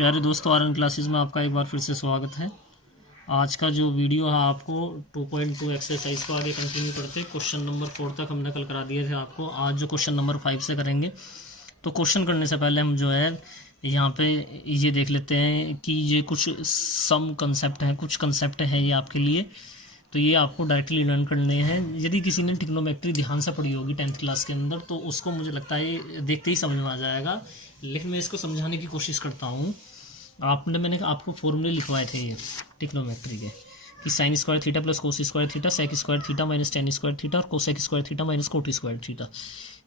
प्यारे दोस्तों, RN classes में आपका एक बार फिर से स्वागत है। आज का जो वीडियो है आपको 2.2 एक्सरसाइज को आगे कंटिन्यू करते क्वेश्चन नंबर 4 तक हमने कल करा दिए थे आपको। आज जो क्वेश्चन नंबर 5 से करेंगे, तो क्वेश्चन करने से पहले हम जो है यहाँ पे ये देख लेते हैं कि ये कुछ सम कंसेप्ट हैं, कुछ कंसेप्ट हैं ये आपके लिए, तो ये आपको डायरेक्टली लर्न करने हैं। यदि किसी ने ट्रिग्नोमेट्री ध्यान से पढ़ी होगी 10th क्लास के अंदर, तो उसको मुझे लगता है ये देखते ही समझ में आ जाएगा, लेकिन मैं इसको समझाने की कोशिश करता हूँ। मैंने आपको फॉर्मूले लिखवाए थे ये ट्रिग्नोमेट्री के, कि sine square theta plus cos square theta, sec square theta minus tan square theta और cosec square theta minus cot square theta.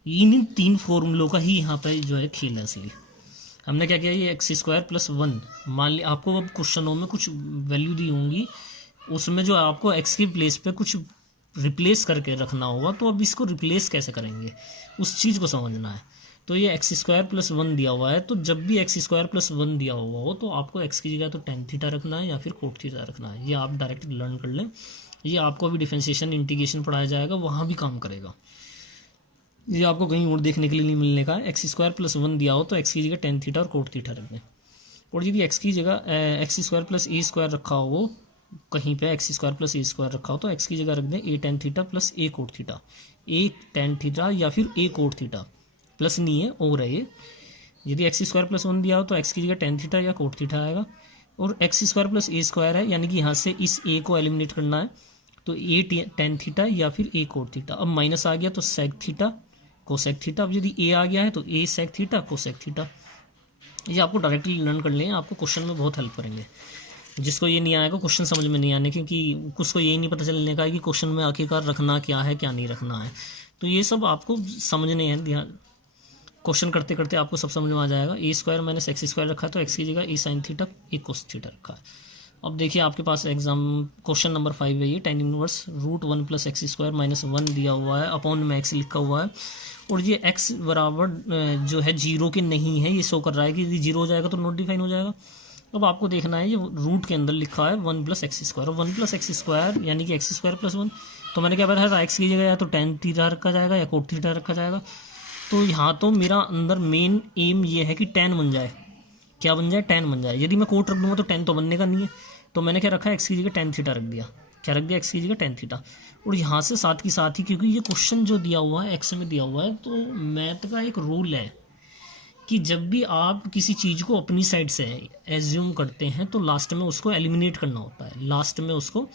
इन तीन फॉर्मूलों का ही यहाँ पे जो है खेल है। असली हमने क्या किया, ये एक्स स्क्वायर प्लस 1, मान लिया आपको अब क्वेश्चनों में कुछ वैल्यू दी होंगी, उसमें जो आपको एक्स की प्लेस पे कुछ रिप्लेस करके रखना होगा, तो अब इसको रिप्लेस कैसे करेंगे उस चीज़ को समझना है। तो ये एक्स स्क्वायर प्लस 1 दिया हुआ है, तो जब भी एक्स स्क्वायर प्लस 1 दिया हुआ हो तो आपको एक्स की जगह तो टेन थीटा रखना है या फिर कोट थीटा रखना है। ये आप डायरेक्ट लर्न कर लें, ये आपको अभी डिफरेंशिएशन इंटीग्रेशन पढ़ाया जाएगा, वहाँ भी काम करेगा। ये आपको कहीं और देखने के लिए नहीं मिलने का है। एक्स स्क्वायर प्लस 1 दिया हो तो एक्स की जगह टेन थीटा और कोट थीटा रख दें, और यदि एक्स की जगह एक्स स्क्वायर प्लस ए स्क्वायर रखा हो, कहीं पे एक्स स्क्वायर प्लस ए स्क्वायर रखा हो, तो एक्स की जगह रख दें ए टेन थीटा प्लस ए कोट थीटा, ए टेन थीटा या फिर ए कोट थीटा, प्लस नहीं है और है ये। यदि एक्स स्क्वायर प्लस 1 दिया हो तो एक्स की जगह टेन थीटा या कोट थीटा आएगा, और एक्स स्क्वायर प्लस ए स्क्वायर है, यानी कि यहाँ से इस ए को एलिमिनेट करना है, तो ए टेन थीटा या फिर ए कोट थीटा। अब माइनस आ गया तो सेक थीटा कोसेक थीटा, अब यदि ए आ गया है तो ए सेक थीटा कोसेक थीटा। ये आपको डायरेक्टली लर्न कर लें, आपको क्वेश्चन में बहुत हेल्प करेंगे। जिसको ये नहीं आएगा क्वेश्चन समझ में नहीं आने, क्योंकि उसको ये नहीं पता चलने का कि क्वेश्चन में आखिरकार रखना क्या है क्या नहीं रखना है, तो ये सब आपको समझने हैं। ध्यान क्वेश्चन करते करते आपको सब समझ में आ जाएगा। ए स्क्वायर माइनस एक्स स्क्वायर रखा है तो एक्स की जगह ए साइन थीटा ए कोस थीटा रखा है। अब देखिए आपके पास एग्जाम क्वेश्चन नंबर 5 है ये, tan inverse root 1 plus x square minus 1 दिया हुआ है, अपॉन में एक्स लिखा हुआ है, और ये x बराबर जो है जीरो के नहीं है, ये शो कर रहा है कि यदि जीरो हो जाएगा तो नॉट डिफाइन हो जाएगा। अब आपको देखना है, ये रूट के अंदर लिखा है 1 प्लस एक्स स्क्वायर, और 1 प्लस एक्स स्क्वायर यानी कि एक्स स्क्वायर प्लस 1, तो मैंने क्या बताया था, एक्स की जगह या तो टेन थीटा रखा जाएगा या कोट थीटा रखा जाएगा। तो यहाँ तो मेरा अंदर मेन एम ये है कि टेन बन जाए, क्या बन जाए, टेन बन जाए। यदि मैं कोट रख दूंगा तो टेन तो बनने का नहीं है, तो मैंने क्या रखा है, एक्स की जगह टेन थीटा रख दिया। क्या रख दिया, एक्स की जगह टेन थीटा। और यहाँ से साथ की साथ ही, क्योंकि ये क्वेश्चन जो दिया हुआ है एक्स में दिया हुआ है, तो मैथ का एक रूल है कि जब भी आप किसी चीज़ को अपनी साइड से एज्यूम करते हैं तो लास्ट में उसको एलिमिनेट करना होता है, लास्ट में उसको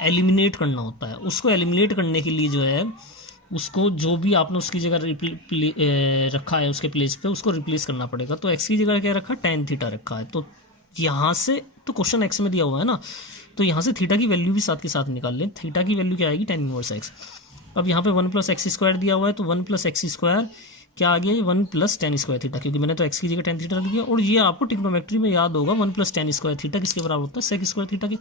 एलिमिनेट करना होता है। उसको एलिमिनेट करने के लिए जो है, उसको जो भी आपने उसकी जगह रखा है उसके प्लेस पे, उसको रिप्लेस करना पड़ेगा। तो एक्स की जगह क्या रखा, टेन थीटा रखा है, तो यहाँ से तो क्वेश्चन एक्स में दिया हुआ है ना, तो यहाँ से थीटा की वैल्यू भी साथ के साथ निकाल लें। थीटा की वैल्यू क्या आएगी, tan इनवर्स एक्स। अब यहाँ पे 1 प्लस एक्स स्क्वायर दिया हुआ है, तो 1 प्लस एक्स स्क्वायर क्या आ गया, 1 प्लस टेन स्क्वायर थीटा, क्योंकि मैंने तो एक्स की जगह टेन थीटा रख दिया। और ये आपको ट्रिग्नोमेट्री में याद होगा, 1 प्लस टेन स्क्वायर थीटा किसके बराबर होता है, सेक स्क्वायर थीटा के।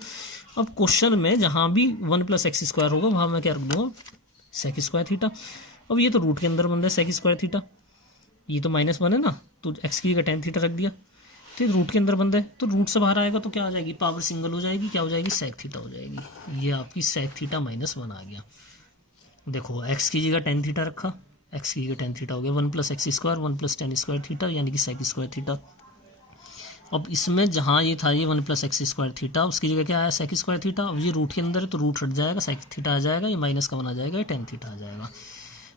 अब क्वेश्चन में जहाँ भी 1 प्लस एक्स स्क्वायर होगा वहाँ मैं क्या रख दूंगा, सेक स्क्वायर थीटा। अब ये तो रूट के अंदर बन रहा है सेक स्क्वायर थीटा, ये तो -1 है ना, तो एक्स की जगह टेन थीटा रख दिया, तो रूट के अंदर बंद है, तो रूट से बाहर आएगा तो क्या आ जाएगी, पावर सिंगल हो जाएगी, क्या हो जाएगी, सेक थीटा हो जाएगी। ये आपकी सेक थीटा -1 आ गया। देखो एक्स की जगह टेन थीटा रखा, एक्स की जगह टेन थीटा हो गया, 1 plus x square 1 plus ten square theta यानी कि सेक स्क्वायर थीटा। अब इसमें जहाँ ये था ये 1 प्लस एक्स स्क्वायर थीटा, उसकी जगह क्या आया, सेक स्क्वायर थीटा। अब ये रूट के अंदर है तो रूट हट जाएगा, सेक थीटा आ जाएगा, ये माइनस का बना जाएगा, ये टेन थीटा आ जाएगा।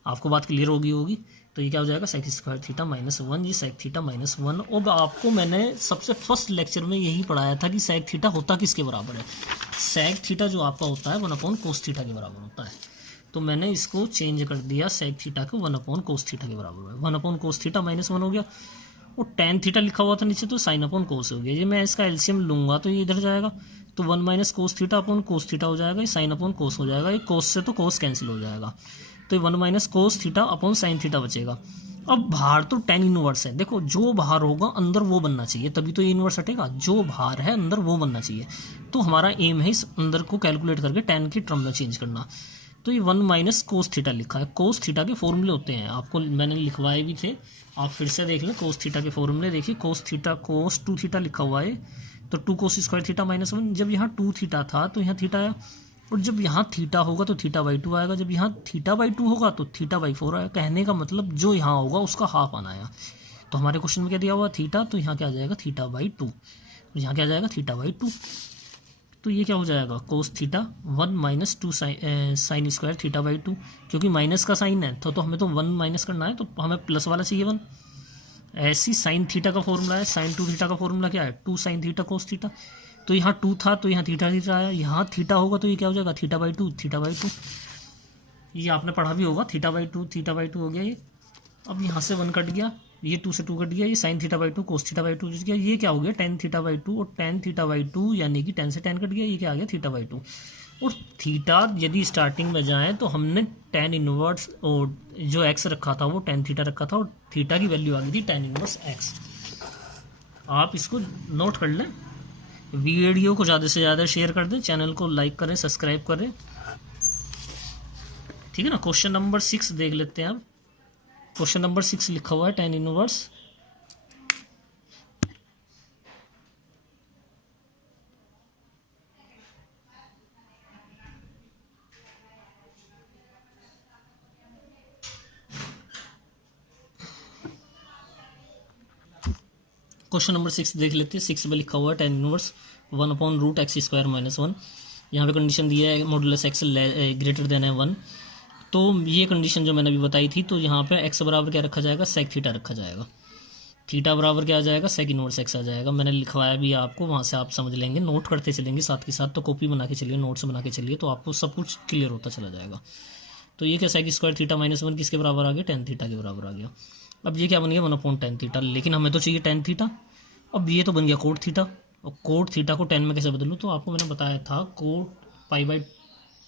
आपको बात क्लियर होगी। तो ये क्या हो जाएगा, सेक स्क्वायर थीटा -1, ये सेक थीटा -1। अब आपको मैंने सबसे फर्स्ट लेक्चर में यही पढ़ाया था कि सेक थीटा होता किसके बराबर है। सेक थीटा जो आपका होता है 1 कोस थीटा के बराबर होता है, तो मैंने इसको चेंज कर दिया, सेक थीटा को 1 कोस थीटा के बराबर है। 1 कोस थीटा -1 हो गया, और टेन थीटा लिखा हुआ था नीचे, तो साइन अपॉन कोस हो गया। ये मैं इसका एलसीएम लूंगा तो ये इधर जाएगा, तो 1 minus cos theta upon cos theta हो जाएगा, ये साइन अपॉन कोस हो जाएगा, ये कोस से तो कोस कैंसिल हो जाएगा, तो 1 minus cos theta upon sine theta बचेगा। अब बाहर तो tan इनवर्स है, देखो जो बाहर होगा अंदर वो बनना चाहिए, तभी तो ये इनवर्स हटेगा, जो बाहर है अंदर वो बनना चाहिए। तो हमारा एम है इस अंदर को कैलकुलेट करके tan के टर्म में चेंज करना। तो ये 1 माइनस कोस थीटा लिखा है। कोस थीटा के फॉर्मूले होते हैं, आपको मैंने लिखवाए भी थे, आप फिर से देख लें। कोस थीटा के फॉर्मूले देखिए, कोस थीटा कोस 2 थीटा लिखा हुआ है, तो 2 कोस स्क्वायर थीटा -1। जब यहाँ 2 थीटा था तो यहाँ थीटा आया, और जब यहाँ थीटा होगा तो θ/2 आएगा, जब यहाँ θ/2 होगा तो θ/4 आएगा। कहने का मतलब जो यहाँ होगा उसका हाफ आना है। तो हमारे क्वेश्चन में क्या दिया हुआ थीटा, तो यहाँ क्या आ जाएगा थीटा बाई 2, यहाँ क्या आ जाएगा थीटा बाई 2। तो ये क्या हो जाएगा cos theta 1 minus 2 sign square theta by 2, क्योंकि माइनस का साइन है तो हमें तो 1 माइनस करना है, तो हमें प्लस वाला चाहिए 1। ऐसी साइन थीटा का फॉर्मूला है, साइन 2 थीटा का फॉर्मूला क्या है 2 साइन थीटा कोस थीटा। तो यहाँ 2 था तो यहाँ थीटा थीटा आया, यहाँ थीटा होगा तो ये क्या हो जाएगा थीटा बाई 2, थीटा बाई 2। ये आपने पढ़ा भी होगा, थीटा बाई 2, थीटा बाई 2 हो गया ये। अब यहाँ से 1 कट गया, ये 2 से 2 कट गया, ये sine theta by 2 cos theta by 2 गया, ये क्या हो गया टेन थीटा बाई 2, और टेन थीटा बाई 2 यानी कि 10 से 10 कट गया, ये क्या आ गया थीटा बाई 2। और थीटा यदि स्टार्टिंग में जाए तो हमने टेन इनवर्स और जो एक्स रखा था वो टेन थीटा रखा था, और थीटा की वैल्यू आ गई थी टेन इनवर्स एक्स। आप इसको नोट कर लें, वीडियो को ज़्यादा से ज़्यादा शेयर कर दें, चैनल को लाइक करें, सब्सक्राइब करें, ठीक है ना। क्वेश्चन नंबर 6 देख लेते हैं अब। क्वेश्चन नंबर 6 लिखा हुआ है टेन इनवर्स क्वेश्चन नंबर 6 देख लेते हैं। 6 में लिखा हुआ है tan inverse 1 upon root x square minus 1। यहाँ पे कंडीशन दिया है मॉडुलस एक्स ग्रेटर देन है 1। तो ये कंडीशन जो मैंने अभी बताई थी, तो यहाँ पे एक्स बराबर क्या रखा जाएगा सेक थीटा रखा जाएगा, थीटा बराबर क्या आ जाएगा सेक इनवर्स एक्स आ जाएगा। मैंने लिखवाया भी आपको, वहाँ से आप समझ लेंगे, नोट करते चलेंगे साथ के साथ, तो कॉपी बना के चलिए, नोट्स बना के चलिए, तो आपको सब कुछ क्लियर होता चला जाएगा। तो ये क्या सेक स्क्वायर थीटा माइनस 1 किसके बराबर आ गया टेन थीटा के बराबर आ गया। अब ये क्या बन गया 1 अपॉन टेन थीटा, लेकिन हमें तो चाहिए टेन थीटा। अब ये तो बन गया कोट थीटा, और कोट थीटा को 10 में कैसे बदलूँ, तो आपको मैंने बताया था coat pi by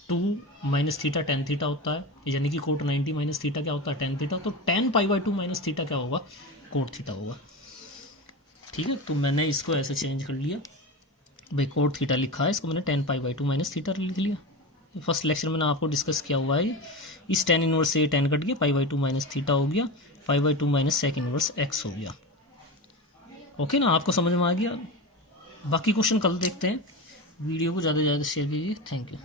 2 minus theta tan theta होता है, यानी कि कोट 90 माइनस थीटा क्या होता है टेन थीटा। तो 10 पाई बाई 2 माइनस थीटा क्या होगा कोट थीटा होगा, ठीक है। तो मैंने इसको ऐसे चेंज कर लिया, भाई कोट थीटा लिखा है, इसको मैंने 10 पाई बाई 2 माइनस थीटा लिख लिया। फर्स्ट लेक्चर में आपको डिस्कस किया हुआ है, इस टेन इनवर्स से 10 कट गया, पाई बाई 2 माइनस थीटा हो गया, pi by 2 minus sec inverse x हो गया। ओके ना, आपको समझ में आ गया। बाकी क्वेश्चन कल देखते हैं, वीडियो को ज़्यादा से ज़्यादा शेयर कीजिए। Thank you.